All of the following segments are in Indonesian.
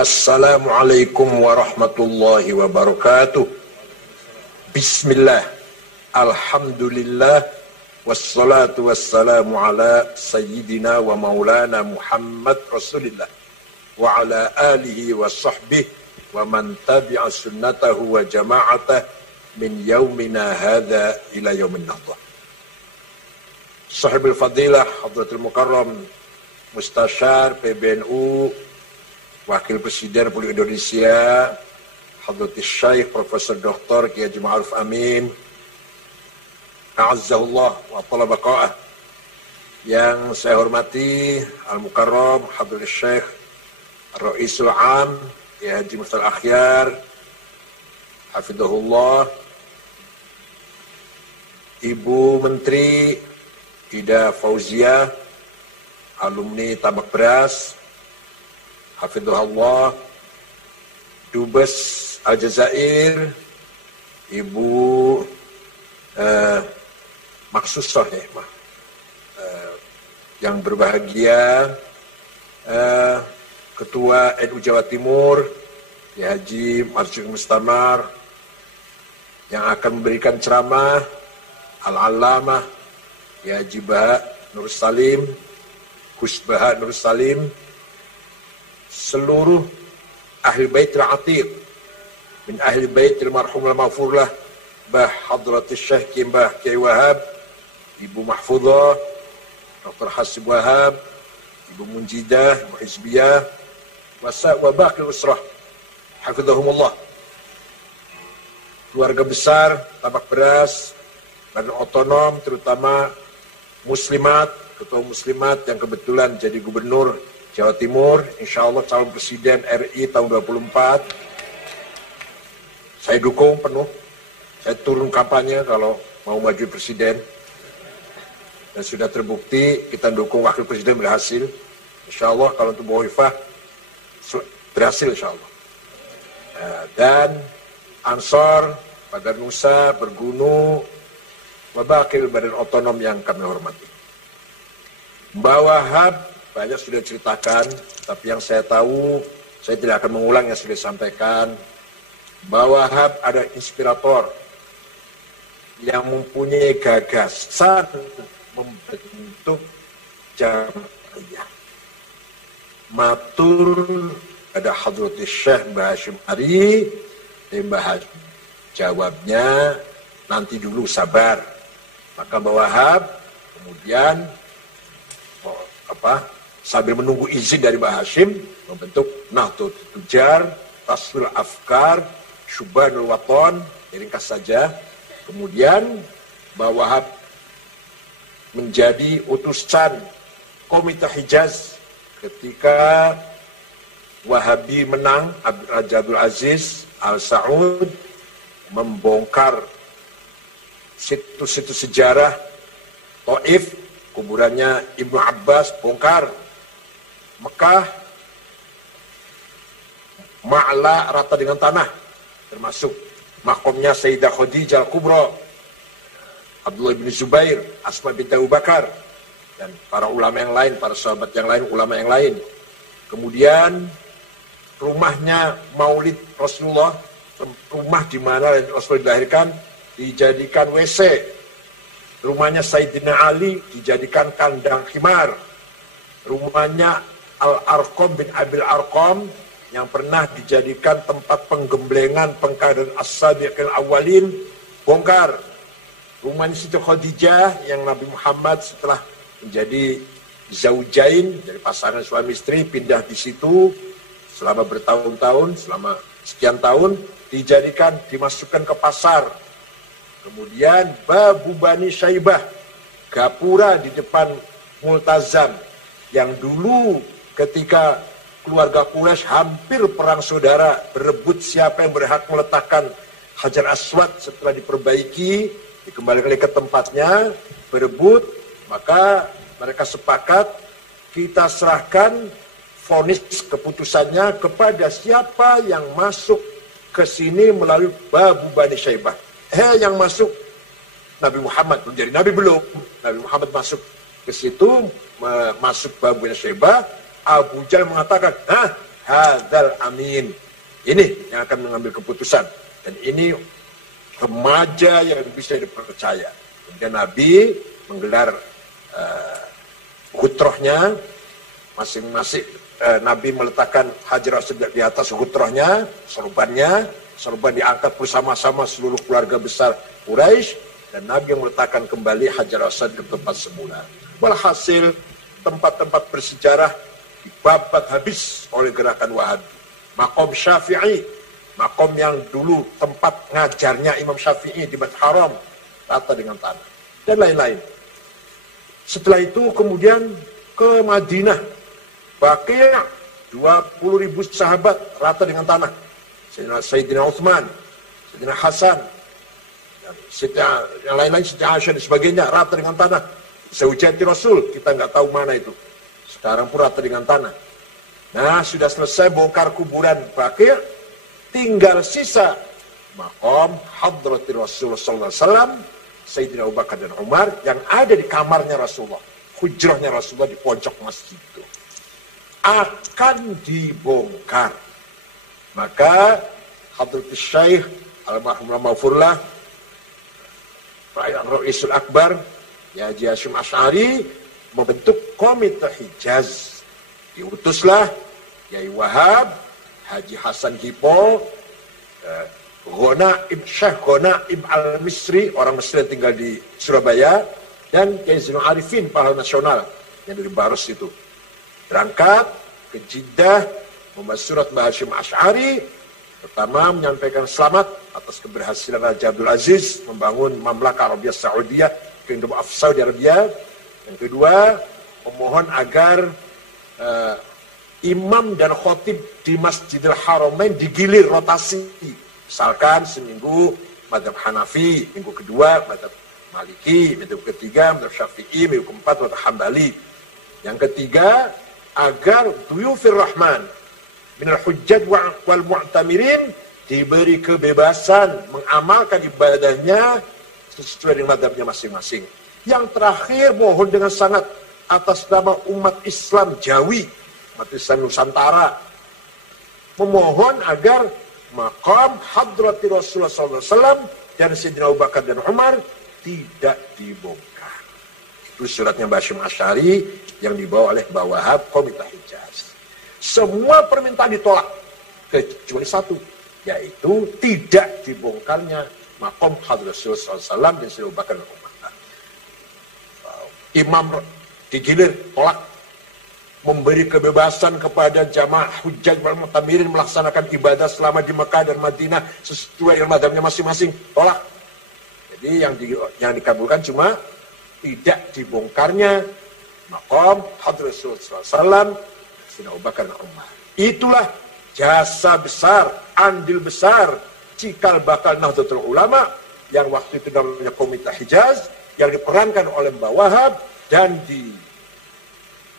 Assalamualaikum warahmatullahi wabarakatuh. Bismillah, alhamdulillah, wassalatu wassalamu ala sayyidina wa maulana Muhammad Rasulillah wa ala alihi wa sahbihi wa man tabi'a sunnatahu wa jama'atah min yaumina hadha ila yaumin nahdah. Sahibul Fadilah Hadratul Mukarram Mustasyar PBNU, Wakil Presiden Republik Indonesia Hadratus Syekh Profesor Dr. Kiai Haji Ma'ruf Amin A'azzahullah wa tala baqa'ah. Yang saya hormati Al-Mukarram Hadratus Syekh Ar-Ra'isul Am Kiai Haji Muftal Akhyar Hafidhahullah, Ibu Menteri Ida Fauzia, alumni Tabak Beras Hafidhahullah, Dubes Aljazair Ibu Maksusah ya, yang berbahagia Ketua NU Jawa Timur Kiai Haji Marzuki Mustamar, yang akan memberikan ceramah Al-Allamah Kiai Haji Baha Nur Salim, Gus Baha Nur Salim, seluruh ahli bait al-atiq min ahli bait al-marhum al-maghfurlah Bah Hadratus Syekh Mbah Kiai Wahab, Ibu Mahfudzah, Dr. Hasib Wahab, Ibu Munjidah, Ibu Hizbiyah, wa baqi usrah hafizahumullah, keluarga besar Tabak Beras, Badan Otonom, terutama muslimat, ketua muslimat yang kebetulan jadi gubernur Jawa Timur, insya Allah calon presiden RI tahun 2024. Saya dukung penuh, saya turun kampanye kalau mau maju presiden. Dan sudah terbukti kita dukung wakil presiden berhasil. Insya Allah kalau untuk Bu Hovifah berhasil insya Allah. Dan Ansor, Badan Nusa, Bergunu, Wabakil Badan Otonom yang kami hormati. Mbak Wahab banyak sudah ceritakan, tapi yang saya tahu, saya tidak akan mengulang yang sudah disampaikan. Mbak Wahab ada inspirator yang mempunyai gagasan membentuk jamaah. Matur ada Hadratus Syekh Mbah Hashim Ari, Mbah jawabnya nanti dulu sabar. Maka Mbak Wahab kemudian sambil menunggu izin dari Mbah Hashim membentuk Nahdlatul Tujar, Tasfir Afkar, Syubanul Waton, ringkas saja. Kemudian Mbah Wahab menjadi utusan Komite Hijaz ketika Wahabi menang, Raja Abdul Aziz Al Saud membongkar situs-situs sejarah Taif, kuburannya Ibnu Abbas bongkar, Mekah Ma'la rata dengan tanah, termasuk makomnya Sayyidah Khadijah Al-Kubra, Abdullah bin Zubair, Asma binti Abu Bakar, dan para ulama yang lain, para sahabat yang lain, ulama yang lain. Kemudian rumahnya Maulid Rasulullah, rumah di mana Rasulullah dilahirkan, dijadikan WC. Rumahnya Sayyidina Ali dijadikan kandang khimar. Rumahnya Al-Arqam bin Abil Arqam yang pernah dijadikan tempat penggemblengan pengkaderan as-sabiqil awalin bongkar. Rumahnya Siti Khadijah yang Nabi Muhammad setelah menjadi zaujain, jadi pasangan suami istri, pindah di situ selama bertahun-tahun, selama sekian tahun, dijadikan, dimasukkan ke pasar. Kemudian Babu Bani Syaibah, gapura di depan Multazam, yang dulu ketika keluarga Quraisy hampir perang saudara, berebut siapa yang berhak meletakkan Hajar Aswad setelah diperbaiki, dikembalikan ke tempatnya, berebut, maka mereka sepakat kita serahkan vonis keputusannya kepada siapa yang masuk ke sini melalui Babu Bani Syaibah. Yang masuk Nabi Muhammad, belum jadi Nabi belum. Nabi Muhammad masuk ke situ, masuk Babu Bani Syaibah. Abu Jahal mengatakan, hadzal amin. Ini yang akan mengambil keputusan. Dan ini remaja yang bisa dipercaya. Kemudian Nabi menggelar hutrohnya, masing-masing Nabi meletakkan Hajar Aswad di atas hutrohnya, sorban diangkat bersama-sama seluruh keluarga besar Quraisy, dan Nabi yang meletakkan kembali Hajar Aswad ke tempat semula. Walhasil tempat-tempat bersejarah dibabat habis oleh gerakan Wahabi. Maqam Syafi'i, maqam yang dulu tempat ngajarnya Imam Syafi'i di Masjid Haram, rata dengan tanah, dan lain-lain. Setelah itu kemudian ke Madinah, Baqi' 20.000 sahabat rata dengan tanah. Sayyidina Utsman, Sayyidina Hasan, yang lain-lain, Sayyidina Aisyah dan sebagainya rata dengan tanah. Zaujati Rasul, kita nggak tahu mana itu. Sekarang pun rata dengan tanah. Nah, sudah selesai bongkar kuburan Baqi', tinggal sisa maqam Hadrati Rasul sallallahu alaihi wasallam, Sayyidina Abu Bakar dan Umar yang ada di kamarnya Rasulullah, hujrahnya Rasulullah di pojok masjid itu, akan dibongkar. Maka Hadratus Syekh Almarhum Mahfurlah Ra'isul Akbar ya Haji Hasyim Asy'ari membentuk Komite Hijaz. Diutuslah Yai Wahab, Haji Hasan Hippo, Syekh Ghanaim Al-Misri, orang Mesir yang tinggal di Surabaya, dan Kiai Zainul Arifin, pahlawan nasional yang dari Baros itu. Berangkat ke Jeddah, membaca surat Mbah Hasyim Asy'ari. Pertama, menyampaikan selamat atas keberhasilan Raja Abdul Aziz membangun Mamlakah Arabia Saudiyah, Kingdom of Saudi Arabia. Yang kedua, memohon agar imam dan khotib di Masjidil Haramain digilir rotasi. Misalkan seminggu mazhab Hanafi, minggu kedua mazhab Maliki, minggu ketiga mazhab Syafi'i, minggu keempat mazhab Hambali. Yang ketiga, agar duyufir rahman minal hujjaj wal mu'tamirin diberi kebebasan mengamalkan ibadahnya sesuai dengan mazhabnya masing-masing. Yang terakhir, mohon dengan sangat atas nama umat Islam Jawi, umat Islam Nusantara, memohon agar maqam Hadrati Rasulullah SAW dan Sayyidina Abu Bakar dan Umar tidak dibongkar. Itu suratnya Mbah Hasyim Asy'ari yang dibawa oleh Mbah Wahab, Komite Hijaz. Semua permintaan ditolak kecuali satu, yaitu tidak dibongkarnya maqam Hadrati Rasulullah SAW dan Sayyidina Abu Bakar dan Umar. Imam digilir, tolak. Memberi kebebasan kepada jamaah hujjaj wal mu'tamirin melaksanakan ibadah selama di Mekah dan Madinah sesuai dengan mazhabnya masing-masing, tolak. Jadi yang dikabulkan cuma tidak dibongkarnya maqam Hadratus Rasulullah SAW, Sayyidina Abu Bakar dan Umar. Itulah jasa besar, andil besar, cikal bakal Nahdlatul Ulama yang waktu itu namanya Komite Hijaz, yang diperankan oleh Mbah Wahab dan di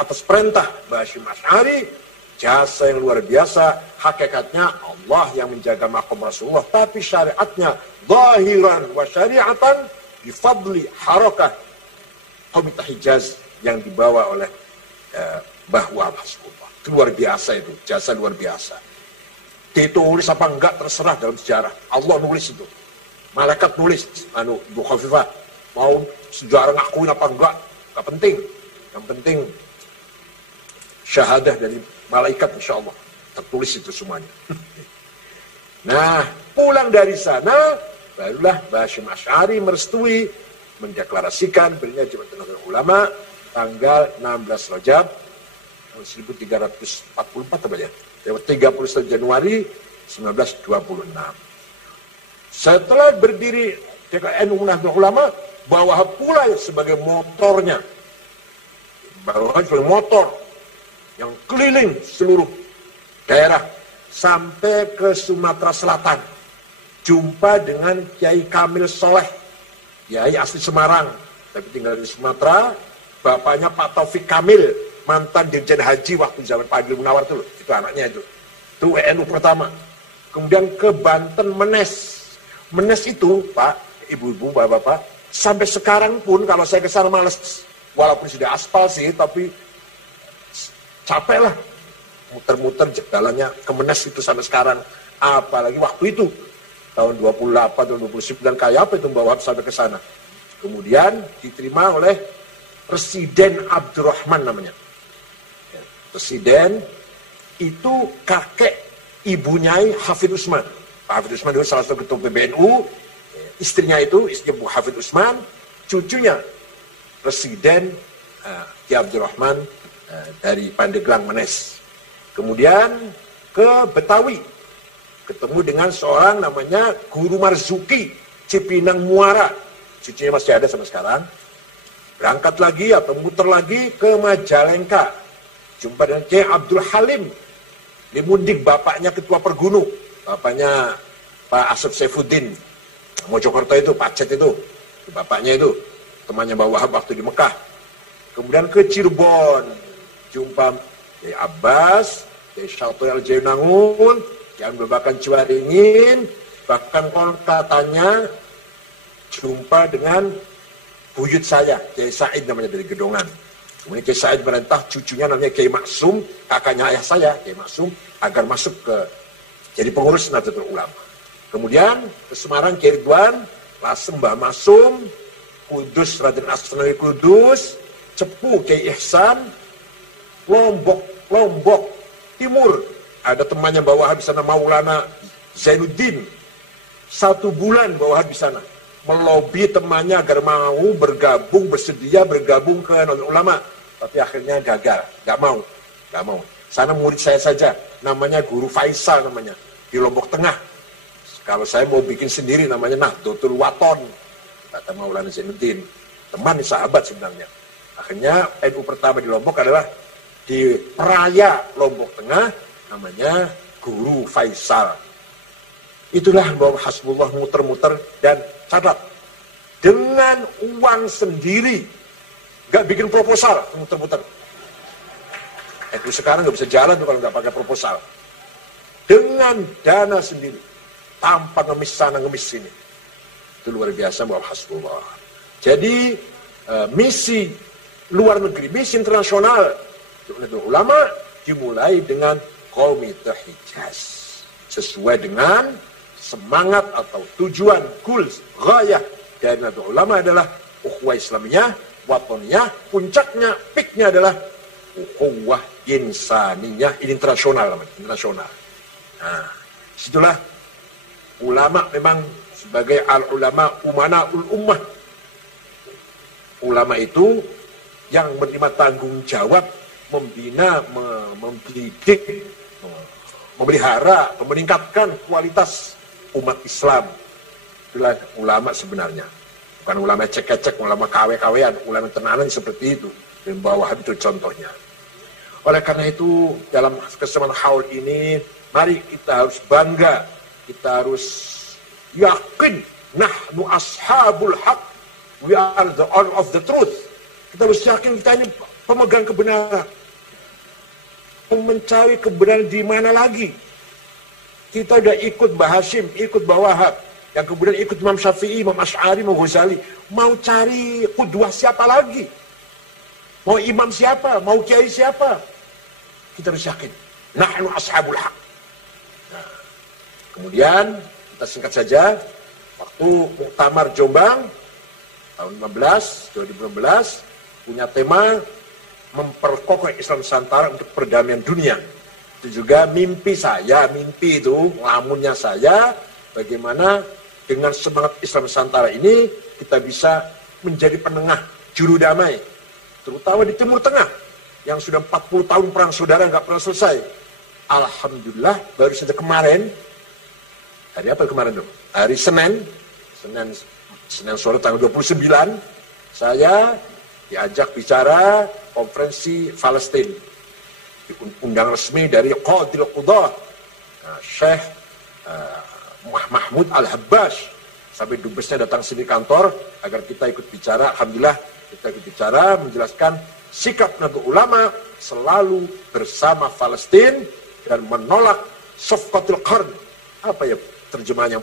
atas perintah Mbah Hasyim Asy'ari. Jasa yang luar biasa. Hakikatnya Allah yang menjaga maqam Rasulullah, tapi syariatnya zahiran wa syariatan bifadli harakah Komite Hijaz yang dibawa oleh Mbah Wahab Hasbullah. Itu luar biasa, itu jasa luar biasa. Ditulis apa enggak terserah dalam sejarah. Allah nulis itu, malaikat nulis. Bu Khafifah mau sejarah ngakuin apa enggak penting. Yang penting syahadah dari malaikat, insya Allah tertulis itu semuanya. Nah, pulang dari sana barulah Mbah Hasyim Asy'ari merestui, mendeklarasikan belinya Jabatan Nahdlatul Ulama tanggal 16 Rajab tahun 1344 apa ya? 31 Januari 1926. Setelah berdiri DKN Nahdlatul Ulama, bawa pula sebagai motornya. Bawa sebagai motor yang keliling seluruh daerah sampai ke Sumatera Selatan. Jumpa dengan Kiai Kamil Soleh, Kiai asli Semarang, tapi tinggal di Sumatera. Bapaknya Pak Taufik Kamil, mantan Dirjen Haji waktu zaman Pak Adil Munawar itu, itu anaknya itu. Itu WNU pertama. Kemudian ke Banten, Menes. Menes itu, Pak, ibu-ibu, bapak-bapak, sampai sekarang pun kalau saya ke sana males. Walaupun sudah aspal sih, tapi capek lah. muter-muter jalannya Kemenes itu sampai sekarang. Apalagi waktu itu tahun 28 tahun 29 kayak apa itu Mbah Wahab sampai ke sana. Kemudian diterima oleh Presiden Abdurrahman namanya. Presiden itu kakek ibunya Hafid Usman. Pak Hafid Usman itu salah satu ketua PBNU. Istrinya itu, istri Bu Hafid Usman, cucunya Presiden Ki Abdurrahman dari Pandeglang Menes. Kemudian ke Betawi, ketemu dengan seorang namanya Guru Marzuki Cipinang Muara, cucunya masih ada sampai sekarang. Berangkat lagi atau muter lagi ke Majalengka, jumpa dengan Kiai Abdul Halim di Mundik, bapaknya ketua Pergunu, bapaknya Pak Asep Saifuddin Mojokerto itu, Pak Cet itu, bapaknya itu, temannya Mbah Wahab waktu di Mekah. Kemudian ke Cirebon, jumpa Kiai Abbas, Kiai Syaikhul Al-Jainangun, Kiai Babakan Ciwaringin, bahkan katanya jumpa dengan buyut saya, Kiai Said namanya dari Gedongan. Kemudian Kiai Said merintah cucunya namanya Kiai Maksum, kakaknya ayah saya, Kiai Maksum, agar masuk ke jadi pengurus Nahdlatul Ulama. Kemudian ke Semarang Kiai Ridwan, Lasem Mbah Masum, Kudus Raden Asnawi Kudus, Cepu Kiai Ihsan, Lombok Timur ada temannya Mbah Wahab di sana, Maulana Zainuddin. 1 bulan Mbah Wahab di sana melobi temannya agar mau bergabung, bersedia bergabung ke Nahdlatul Ulama, tapi akhirnya gagal, nggak mau. Sana murid saya saja, namanya Guru Faisal namanya, di Lombok Tengah. Kalau saya mau bikin sendiri namanya Nahdlatul Waton, kata Maulana Zainuddin, teman sahabat sebenarnya. Akhirnya NU pertama di Lombok adalah di Peraya Lombok Tengah, namanya Guru Faisal. Itulah bahwa Hasbullah muter-muter dan catat. Dengan uang sendiri, gak bikin proposal, muter-muter. NU sekarang gak bisa jalan tuh kalau gak pakai proposal. Dengan dana sendiri, tanpa ngemis sana ngemis sini. Itu luar biasa bahwa Hasbullah. Jadi misi luar negeri, misi internasional Nahdlatul Ulama dimulai dengan Komite Hijaz, sesuai dengan semangat atau tujuan, goals, ghayah dari Nahdlatul Ulama adalah ukhuwah Islamiyah, watoniyah, puncaknya, peaknya adalah ukhuwah insaniyah, internasional namanya, internasional. Nah, situlah ulama memang sebagai al-ulama umanaul ummah. Ulama itu yang menerima tanggung jawab membina, mendidik, memelihara, meningkatkan kualitas umat Islam. Itulah ulama sebenarnya. Bukan ulama cek-cek, ulama kawe-kawean, ulama tenanan seperti itu. Dan bawah itu contohnya. Oleh karena itu, dalam kesempatan haul ini, mari kita harus bangga, kita harus yakin, nahnu ashabul haq, we are the owner of the truth. Kita harus yakin kita ini pemegang kebenaran. Mencari kebenaran di mana lagi? Kita udah ikut Mbah Hashim, ikut Mbah Wahab, yang kemudian ikut Imam Syafi'i, Imam Asy'ari, Imam Ghazali. Mau cari qudwah siapa lagi? Mau imam siapa? Mau kiai siapa? Kita harus yakin, nahnu ashabul haq. Nah, kemudian kita singkat saja, waktu Muktamar Jombang tahun 2016 punya tema memperkokoh Islam Nusantara untuk perdamaian dunia. Itu juga mimpi saya, mimpi itu ngelamunnya saya, bagaimana dengan semangat Islam Nusantara ini kita bisa menjadi penengah juru damai, terutama di Timur Tengah yang sudah 40 tahun perang saudara nggak pernah selesai. Alhamdulillah baru saja kemarin, hari apa kemarin dong? Hari Senin sore tanggal 29, saya diajak bicara konferensi Palestina. Undang resmi dari Qadil Qudah, Syekh Mahmud Al-Habbash, sampai dubesnya datang sini kantor agar kita ikut bicara. Alhamdulillah kita ikut bicara, menjelaskan sikap Nahdlatul Ulama selalu bersama Palestina dan menolak Safqatul Qarn. Apa ya terjemahan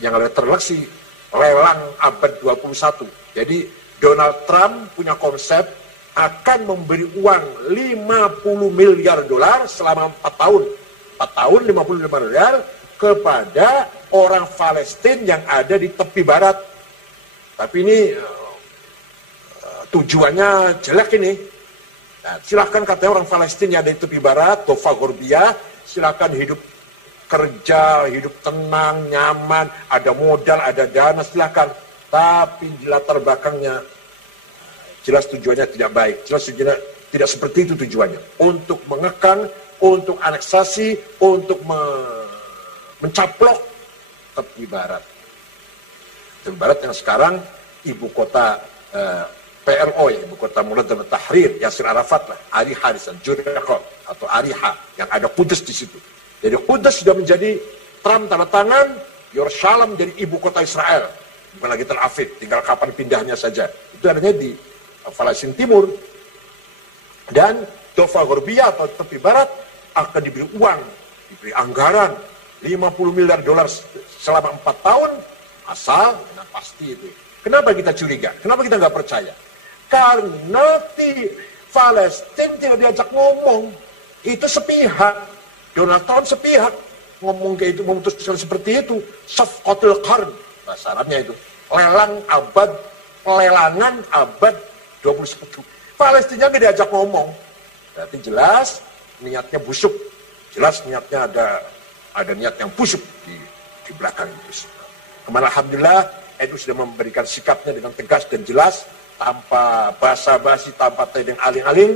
yang ada terleksi lelang abad 21. Jadi Donald Trump punya konsep akan memberi uang 50 miliar dolar selama 4 tahun. 4 tahun 50 miliar kepada orang Palestina yang ada di tepi barat. Tapi ini tujuannya jelek ini. Nah, silahkan katanya orang Palestina yang ada di tepi barat, Dofa Gorbia, silahkan hidup kerja, hidup tenang, nyaman, ada modal, ada dana, silahkan. Tapi di latar belakangnya jelas tujuannya tidak baik, jelas tujuannya tidak seperti itu tujuannya. Untuk mengekang, untuk aneksasi, untuk mencaplok tepi barat. Tepi barat yang sekarang ibu kota PLO, ya, ibu kota Mulad dan Tahrir, Yasir Arafat lah, Ariha atau Ariha, yang ada Kudus di situ. Jadi Kudus sudah menjadi Trump tanda tangan, Yerusalem menjadi ibu kota Israel. Bukan lagi Tel Aviv, tinggal kapan pindahnya saja. Itu adanya di Palestina Timur. Dan Dofa Gorbia atau tepi barat akan diberi uang, diberi anggaran 50 miliar dolar selama 4 tahun, asal, nah pasti itu. Kenapa kita curiga? Kenapa kita nggak percaya? Karena Palestina tidak diajak ngomong. Itu sepihak. Donald Trump sepihak. Ngomong kayak itu, memutuskan seperti itu. Safqatul qarn, bahasa Arabnya itu. Pelelangan abad 21. Palestina nggak diajak ngomong. Berarti jelas niatnya busuk. Jelas niatnya ada niat yang busuk di belakang itu. Kemudian alhamdulillah NU sudah memberikan sikapnya dengan tegas dan jelas, tanpa basa-basi, tanpa tedeng aling-aling,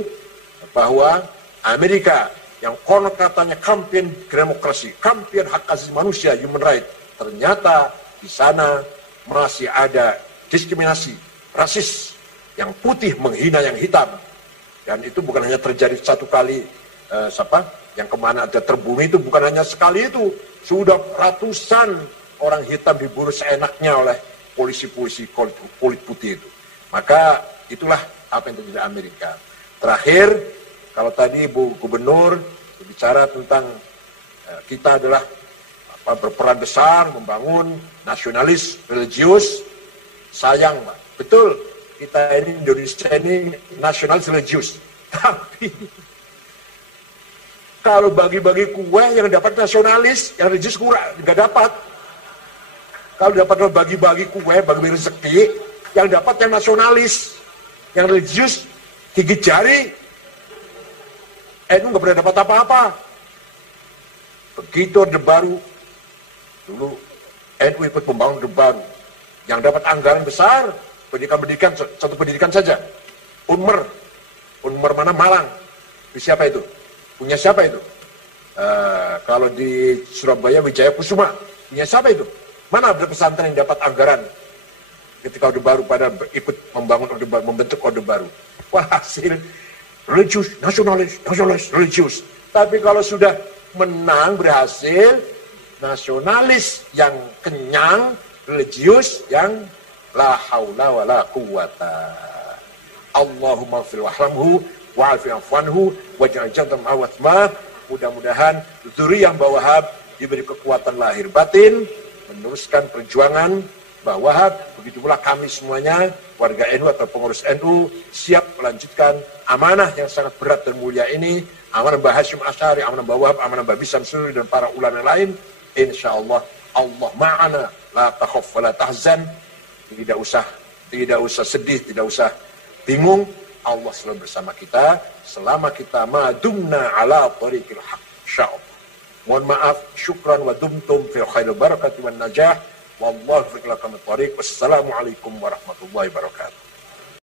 bahwa Amerika yang konon katanya kampion demokrasi, kampion hak asasi manusia, human right, ternyata di sana masih ada diskriminasi, rasis, yang putih menghina yang hitam. Dan itu bukan hanya terjadi satu kali, yang kemana ada terbunuh itu bukan hanya sekali itu, sudah ratusan orang hitam dibunuh seenaknya oleh polisi-polisi kulit putih itu. Maka itulah apa yang terjadi di Amerika. Terakhir, kalau tadi Bu Gubernur berbicara tentang kita adalah berperan besar membangun nasionalis religius, sayang Pak, betul kita ini Indonesia ini nasionalis religius, tapi kalau bagi-bagi kue yang dapat nasionalis, yang religius kurang, nggak dapat. Kalau dapat bagi-bagi kue, bagi-bagi rezeki, yang dapat yang nasionalis, yang religius, gigit jari, NU nggak pernah dapat apa-apa. Begitu Orde Baru, dulu NU ikut membangun Orde Baru, yang dapat anggaran besar, pendidikan, satu pendidikan saja, Unmer mana Malang, siapa itu? Punya siapa itu? Kalau di Surabaya Wijaya Kusuma, punya siapa itu? Mana ada pesantren yang dapat anggaran ketika Orde Baru pada ikut membangun Orde Baru, membentuk Orde Baru? Wah, hasil religius, nasionalis, religius. Tapi kalau sudah menang, berhasil, nasionalis yang kenyang, religius yang la haula wa la quwata. Allahumma fil wahlamhu wa'afi afwanhu waj'al jantam awatma. Mudah-mudahan zuriyah Mbah Wahab diberi kekuatan lahir batin, meneruskan perjuangan Mbah Wahab. Begitu pula kami semuanya, warga NU atau pengurus NU, siap melanjutkan amanah yang sangat berat dan mulia ini. Amanah Mbah Hashim Asy'ari, amanah Mbah Wahab, amanah Mbah Bisam Suri dan para ulama yang lain. Insyaallah Allah ma'ana, la takhaf wa la tahzan. Tidak usah sedih, tidak usah bingung. Allah selalu bersama kita selama kita madumna ala tariqil haq, insyaallah. Mohon maaf, syukran wa dumtum fi khairil barakati wan najah. Wallahu fi lakum tariq. Wassalamualaikum warahmatullahi wabarakatuh.